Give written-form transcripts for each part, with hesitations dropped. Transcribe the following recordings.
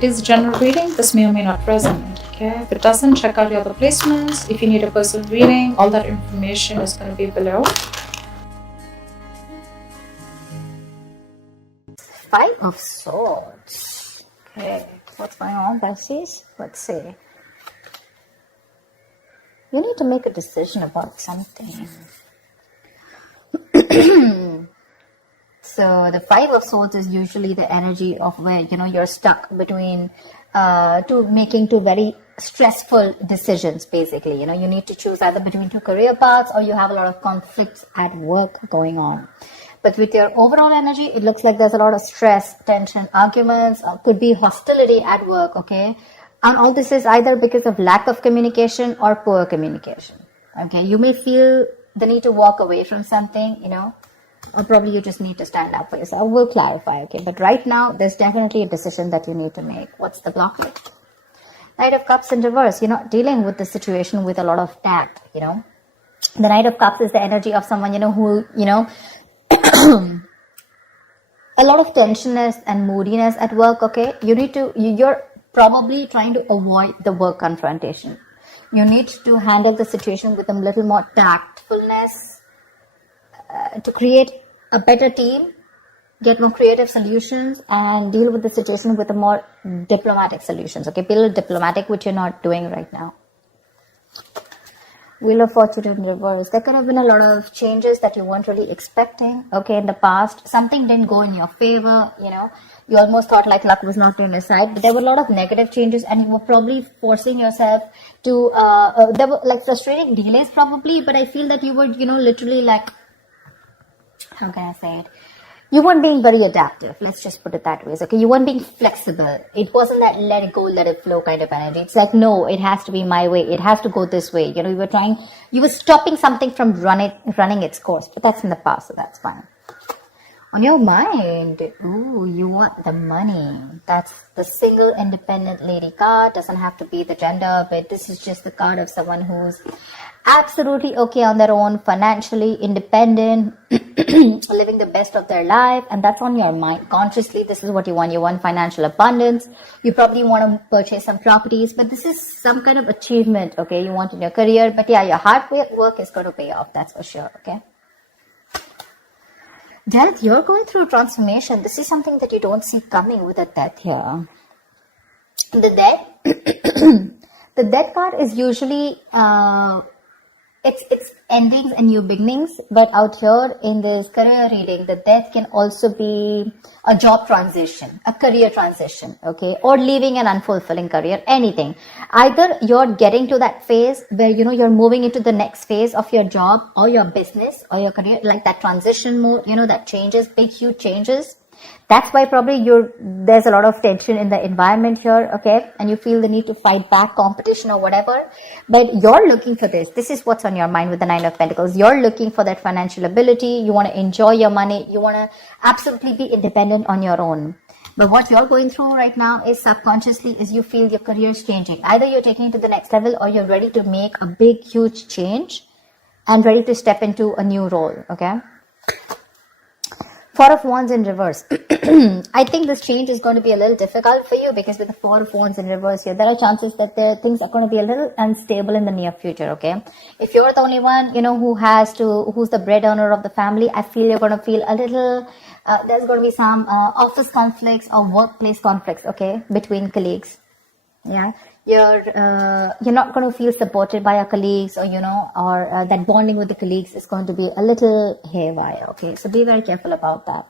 it is general reading, this may or may not resonate. Okay, if it doesn't, check out your other placements. If you need a personal reading, all that information is going to be below. Five of Swords. Okay, what's going on, Pisces? Let's see. You need to make a decision about something. So the Five of Swords is usually the energy of where, you're stuck between making two very stressful decisions, basically. You need to choose either between two career paths, or you have a lot of conflicts at work going on. But with your overall energy, it looks like there's a lot of stress, tension, arguments, or could be hostility at work, okay? And all this is either because of lack of communication or poor communication, okay? You may feel the need to walk away from something, or probably you just need to stand up for yourself. We'll clarify, okay? But right now, there's definitely a decision that you need to make. What's the blockage? Knight of Cups in reverse. You're not dealing with the situation with a lot of tact, The Knight of Cups is the energy of someone, who, a lot of tensionness and moodiness at work, okay? You're probably trying to avoid the work confrontation. You need to handle the situation with a little more tactfulness to create a better team, get more creative solutions, and deal with the situation with a more diplomatic solutions, okay? Be a little diplomatic, which you're not doing right now. Wheel of Fortune in reverse. There could have been a lot of changes that you weren't really expecting, okay, in the past. Something didn't go in your favor, You almost thought like luck was not on your side, but there were a lot of negative changes, and you were probably forcing yourself to, there were like frustrating delays probably, but I feel that you were, literally like, how can I say it? You weren't being very adaptive. Let's just put it that way. Okay, you weren't being flexible. It wasn't that let it go, let it flow kind of energy. It's like, no, it has to be my way. It has to go this way. You were stopping something from running its course, but that's in the past, so that's fine. On your mind, you want the money. That's the single independent lady card. Doesn't have to be the gender, but this is just the card of someone who's absolutely okay on their own, financially independent, living the best of their life, and that's on your mind. Consciously, this is what you want. You want financial abundance. You probably want to purchase some properties, but this is some kind of achievement, okay, you want in your career. But yeah, your hard work is going to pay off, that's for sure, okay? Death, you're going through transformation. This is something that you don't see coming with a death here. The death, the death card is usually, it's endings and new beginnings, but out here in this career reading, the death can also be a job transition, a career transition, okay, or leaving an unfulfilling career, anything. Either you're getting to that phase where, you're moving into the next phase of your job or your business or your career, like that transition mode, that changes, big, huge changes. That's why probably there's a lot of tension in the environment here, okay? And you feel the need to fight back competition or whatever. But you're looking for this. This is what's on your mind with the Nine of Pentacles. You're looking for that financial ability. You want to enjoy your money. You want to absolutely be independent on your own. But what you're going through right now is subconsciously is you feel your career is changing. Either you're taking it to the next level or you're ready to make a big, huge change and ready to step into a new role, okay? Four of Wands in reverse. I think this change is going to be a little difficult for you because with the Four of Wands in reverse here, there are chances that things are going to be a little unstable in the near future, okay? If you're the only one, who's the breadwinner of the family, I feel you're going to feel a little, there's going to be some office conflicts or workplace conflicts, okay, between colleagues. Yeah. You're not going to feel supported by your colleagues or that bonding with the colleagues is going to be a little haywire, okay? So be very careful about that.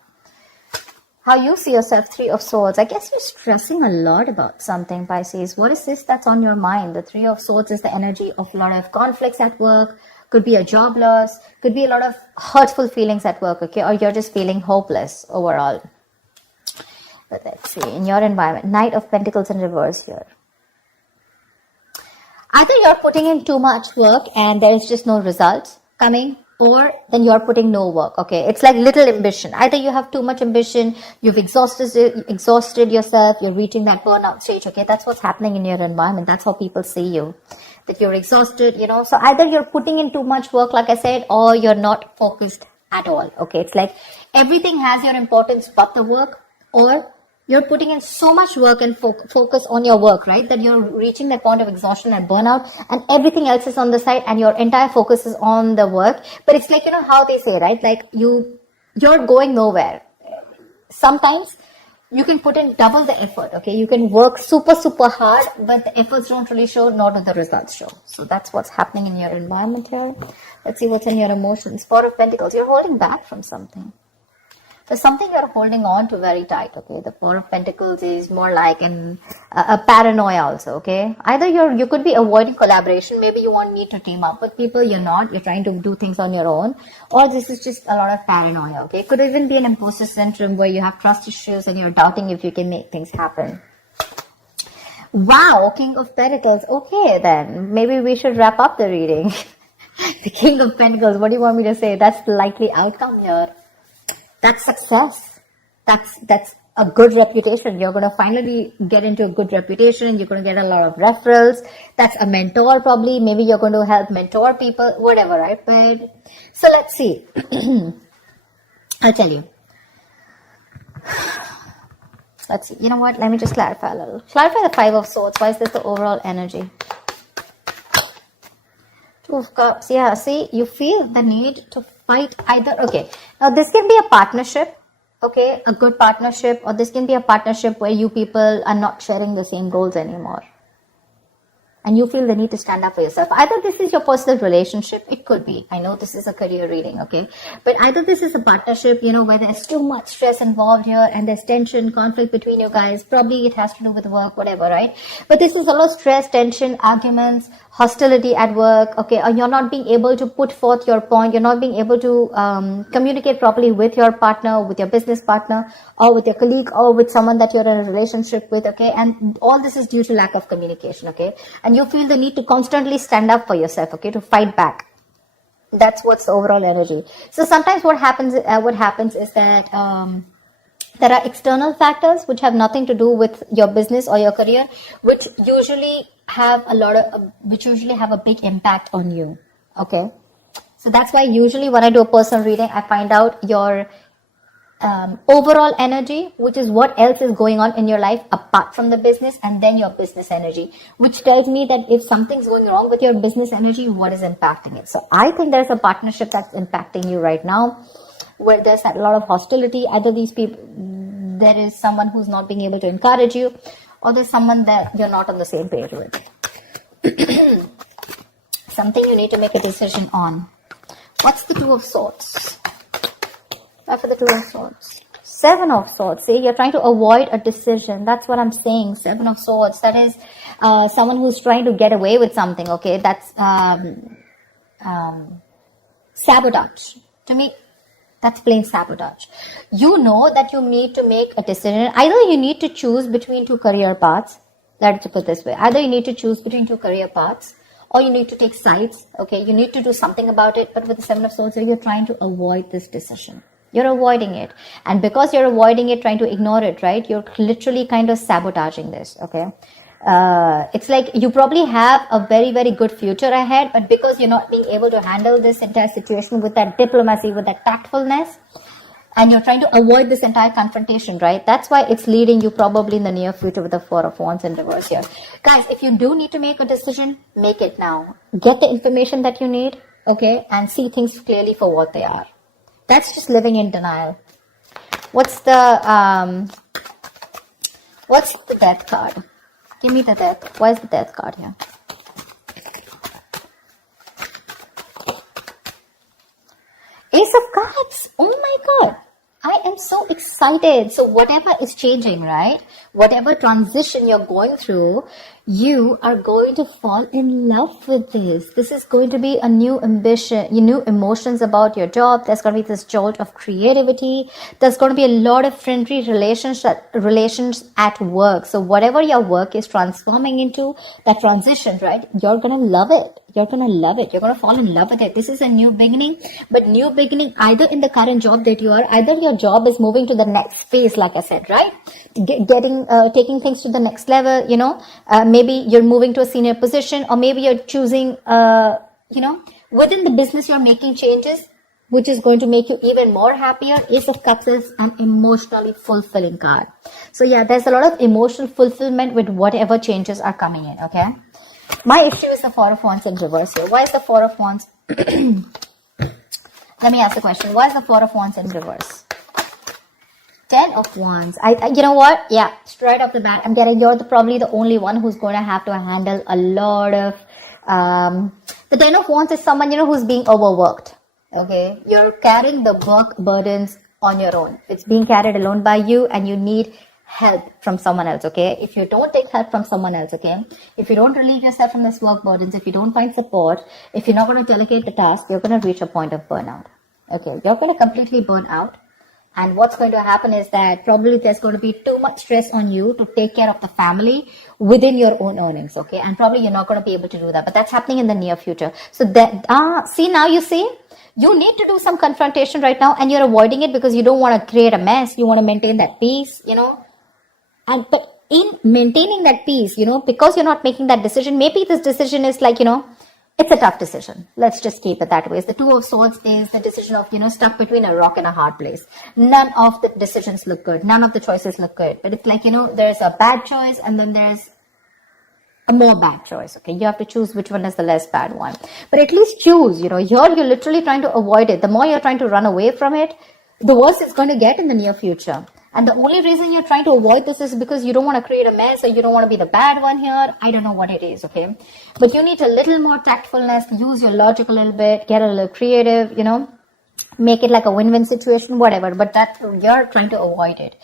How you see yourself, Three of Swords. I guess you're stressing a lot about something, Pisces. What is this that's on your mind? The Three of Swords is the energy of a lot of conflicts at work. Could be a job loss. Could be a lot of hurtful feelings at work, okay? Or you're just feeling hopeless overall. But let's see, in your environment, Knight of Pentacles in reverse here. Either you're putting in too much work and there's just no results coming, or then you're putting no work, okay? It's like little ambition. Either you have too much ambition, you've exhausted yourself, you're reaching that burnout stage, okay? That's what's happening in your environment. That's how people see you, that you're exhausted, So either you're putting in too much work, like I said, or you're not focused at all, okay? It's like everything has your importance but the work, or You're putting in so much work and focus on your work, right? That you're reaching that point of exhaustion and burnout, and everything else is on the side, and your entire focus is on the work. But it's like, how they say, right? Like you're going nowhere. Sometimes you can put in double the effort, okay? You can work super, super hard, but the efforts don't really show, nor do the results show. So that's what's happening in your environment here. Let's see what's in your emotions. Four of Pentacles. You're holding back from something. There's something you're holding on to very tight, okay? The Four of Pentacles is more like a paranoia also, okay? Either you could be avoiding collaboration. Maybe you won't need to team up with people. You're not. You're trying to do things on your own. Or this is just a lot of paranoia, okay? It could even be an imposter syndrome where you have trust issues and you're doubting if you can make things happen. Wow, King of Pentacles. Okay, then. Maybe we should wrap up the reading. The King of Pentacles. What do you want me to say? That's the likely outcome here. That's success. That's a good reputation. You're going to finally get into a good reputation. You're going to get a lot of referrals. That's a mentor probably. Maybe you're going to help mentor people, whatever, right? But so let's see. I'll tell you. Let's see. You know what? Let me just clarify a little. Clarify the Five of Swords. Why is this the overall energy? Two of Cups. Yeah, see, you feel the need to fight either. Okay, now this can be a partnership, okay, a good partnership, or this can be a partnership where you people are not sharing the same goals anymore. And you feel the need to stand up for yourself. Either this is your personal relationship, it could be. I know this is a career reading, okay? But either this is a partnership, where there's too much stress involved here and there's tension, conflict between you guys. Probably it has to do with work, whatever, right? But this is a lot of stress, tension, arguments, hostility at work, okay? Or you're not being able to put forth your point. You're not being able to communicate properly with your partner, with your business partner, or with your colleague, or with someone that you're in a relationship with, okay? And all this is due to lack of communication, okay? And you feel the need to constantly stand up for yourself, okay? To fight back. That's what's the overall energy. So sometimes what happens is that there are external factors which have nothing to do with your business or your career, which usually have a big impact on you, okay? So that's why usually when I do a personal reading, I find out your overall energy, which is what else is going on in your life apart from the business, and then your business energy, which tells me that if something's going wrong with your business energy, what is impacting it. So I think there's a partnership that's impacting you right now, where there's a lot of hostility. Either these people, there is someone who's not being able to encourage you, or there's someone that you're not on the same page with. Something you need to make a decision on. What's the Two of Swords? For the Two of Swords. Seven of Swords. See, you're trying to avoid a decision. That's what I'm saying. Seven of Swords. That is someone who's trying to get away with something, okay? That's sabotage. To me, that's plain sabotage. You know that you need to make a decision. Either you need to choose between two career paths. Let's put it this way. Either you need to choose between two career paths, or you need to take sides, okay? You need to do something about it. But with the Seven of Swords, you're trying to avoid this decision. You're avoiding it. And because you're avoiding it, trying to ignore it, right? You're literally kind of sabotaging this, okay? It's like you probably have a very, very good future ahead, but because you're not being able to handle this entire situation with that diplomacy, with that tactfulness, and you're trying to avoid this entire confrontation, right? That's why it's leading you probably in the near future with the Four of Wands in reverse here. Guys, if you do need to make a decision, make it now. Get the information that you need, okay? And see things clearly for what they are. That's just living in denial. What's the Death card? Give me the Death. Why is the Death card here? Ace of Cups. Oh my God. I am so excited. So whatever is changing, right? Whatever transition you're going through, you are going to fall in love with this. This is going to be a new ambition, new emotions about your job. There's going to be this jolt of creativity. There's going to be a lot of friendly relations at work. So whatever your work is transforming into, that transition, right? You're going to love it. You're going to love it. You're going to fall in love with it. This is a new beginning, but new beginning either in the current job that you are, either your job is moving to the next phase, like I said, right? Taking things to the next level, maybe you're moving to a senior position, or maybe you're choosing, within the business, you're making changes. which is going to make you even more happier. Ace of Cups is an emotionally fulfilling card. So yeah, there's a lot of emotional fulfillment with whatever changes are coming in, okay? My issue is the Four of Wands in reverse here. Why is the Four of Wands? Let me ask the question. Why is the Four of Wands in reverse? Ten of Wands. You know what? Yeah, straight off the bat, I'm getting you're probably the only one who's going to have to handle a lot of... the Ten of Wands is someone, who's being overworked. Okay? You're carrying the work burdens on your own. It's being carried alone by you and you need help from someone else, okay? If you don't take help from someone else, okay? If you don't relieve yourself from this work burdens, if you don't find support, if you're not going to delegate the task, you're going to reach a point of burnout. Okay? You're going to completely burn out. And what's going to happen is that probably there's going to be too much stress on you to take care of the family within your own earnings, okay? And probably you're not going to be able to do that. But that's happening in the near future. So that, see, now you see, you need to do some confrontation right now and you're avoiding it because you don't want to create a mess. You want to maintain that peace, but in maintaining that peace, because you're not making that decision, maybe this decision is like, it's a tough decision. Let's just keep it that way. The Two of Swords is the decision of, stuck between a rock and a hard place. None of the decisions look good. None of the choices look good. But it's like, there's a bad choice and then there's a more bad choice. Okay, you have to choose which one is the less bad one. But at least choose, here you're literally trying to avoid it. The more you're trying to run away from it, the worse it's going to get in the near future. And the only reason you're trying to avoid this is because you don't want to create a mess or you don't want to be the bad one here. I don't know what it is, okay? But you need a little more tactfulness, use your logic a little bit, get a little creative, make it like a win-win situation, whatever. But that you're trying to avoid it.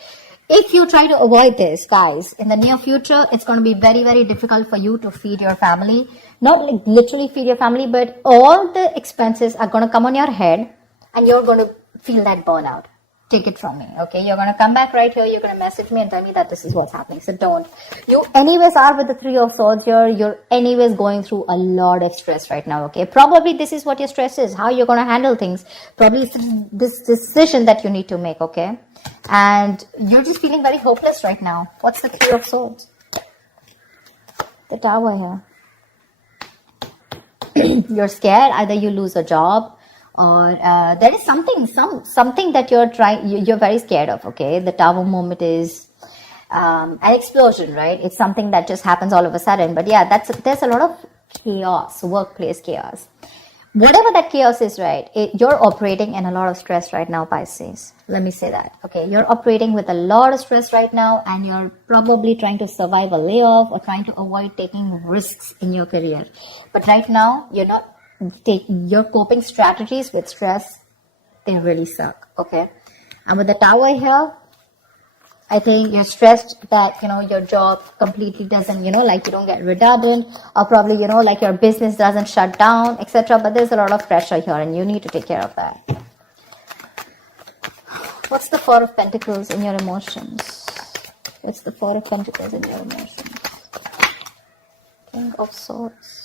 If you try to avoid this, guys, in the near future, it's going to be very, very difficult for you to feed your family. Not like literally feed your family, but all the expenses are going to come on your head and you're going to feel that burnout. Take it from me, okay? You're going to come back right here. You're going to message me and tell me that this is what's happening. So don't. You anyways are with the Three of Swords here. You're anyways going through a lot of stress right now, okay? Probably this is what your stress is, how you're going to handle things. Probably it's this decision that you need to make, okay? And you're just feeling very hopeless right now. What's the King of Swords? The Tower here. You're scared. Either you lose a job, or there is something that you're very scared of, okay? The Tower moment is an explosion, right? It's something that just happens all of a sudden. But yeah, there's a lot of chaos, workplace chaos. Whatever that chaos is, right? You're operating in a lot of stress right now, Pisces. Let me say that, okay? You're operating with a lot of stress right now and you're probably trying to survive a layoff or trying to avoid taking risks in your career. But right now, you're not your coping strategies with stress, they really suck, okay? And with the Tower here, I think you're stressed that, your job completely doesn't, like you don't get redundant, or probably, like your business doesn't shut down, etc. But there's a lot of pressure here and you need to take care of that. What's the Four of Pentacles in your emotions? What's the Four of Pentacles in your emotions? King of Swords.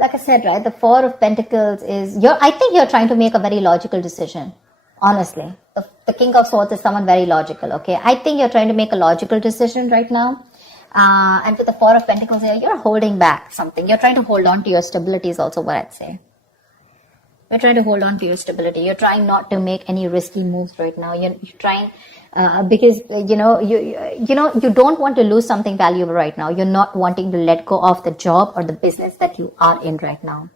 Like I said, right, the Four of Pentacles is, I think you're trying to make a very logical decision, honestly. The King of Swords is someone very logical, okay? I think you're trying to make a logical decision right now. And with the Four of Pentacles here, you're holding back something. You're trying to hold on to your stability is also what I'd say. You're trying to hold on to your stability. You're trying not to make any risky moves right now. You're trying... because you don't want to lose something valuable right now. You're not wanting to let go of the job or the business that you are in right now.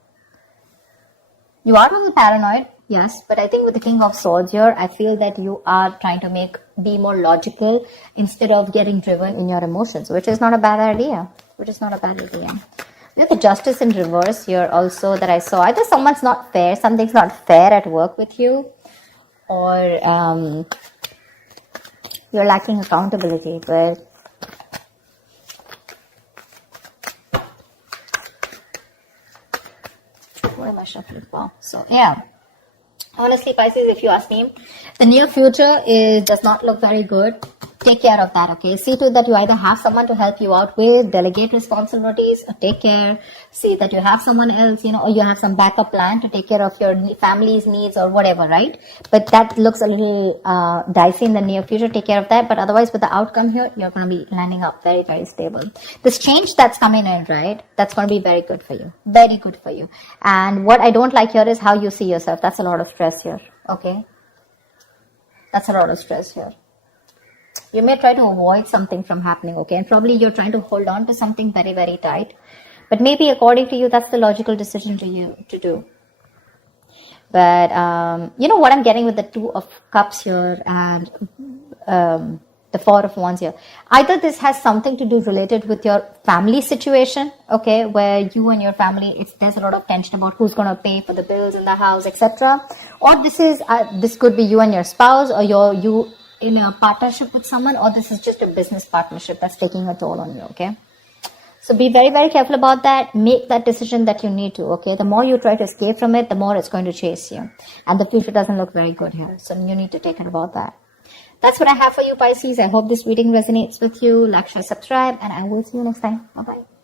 You are on the paranoid, yes, but I think with the King of Swords here, I feel that you are trying to be more logical instead of getting driven in your emotions, which is not a bad idea. We have the Justice in reverse here also that I saw. Either something's not fair at work with you, or you're lacking accountability, but why am I shuffling? Wow. So yeah, honestly, Pisces, if you ask me, the near future does not look very good. take care of that, okay? See to that you either have someone to help you out with, delegate responsibilities, or take care. See that you have someone else, or you have some backup plan to take care of your family's needs or whatever, right? But that looks a little dicey in the near future. Take care of that. But otherwise, with the outcome here, you're going to be landing up very, very stable. This change that's coming in, right? That's going to be very good for you. Very good for you. And what I don't like here is how you see yourself. That's a lot of stress here, okay? That's a lot of stress here. You may try to avoid something from happening, okay? And probably you're trying to hold on to something very, very tight. But maybe according to you, that's the logical decision to do. But, what I'm getting with the 2 of Cups here and the 4 of Wands here. Either this has something to do related with your family situation, okay, where you and your family, there's a lot of tension about who's going to pay for the bills in the house, etc. Or this could be you and your spouse, or you in a partnership with someone, or this is just a business partnership that's taking a toll on you, okay? So be very, very careful about that. Make that decision that you need to, okay? The more you try to escape from it, the more it's going to chase you. And the future doesn't look very good here. So you need to take care about that. That's what I have for you, Pisces. I hope this reading resonates with you. Like, share, subscribe, and I will see you next time. Bye-bye.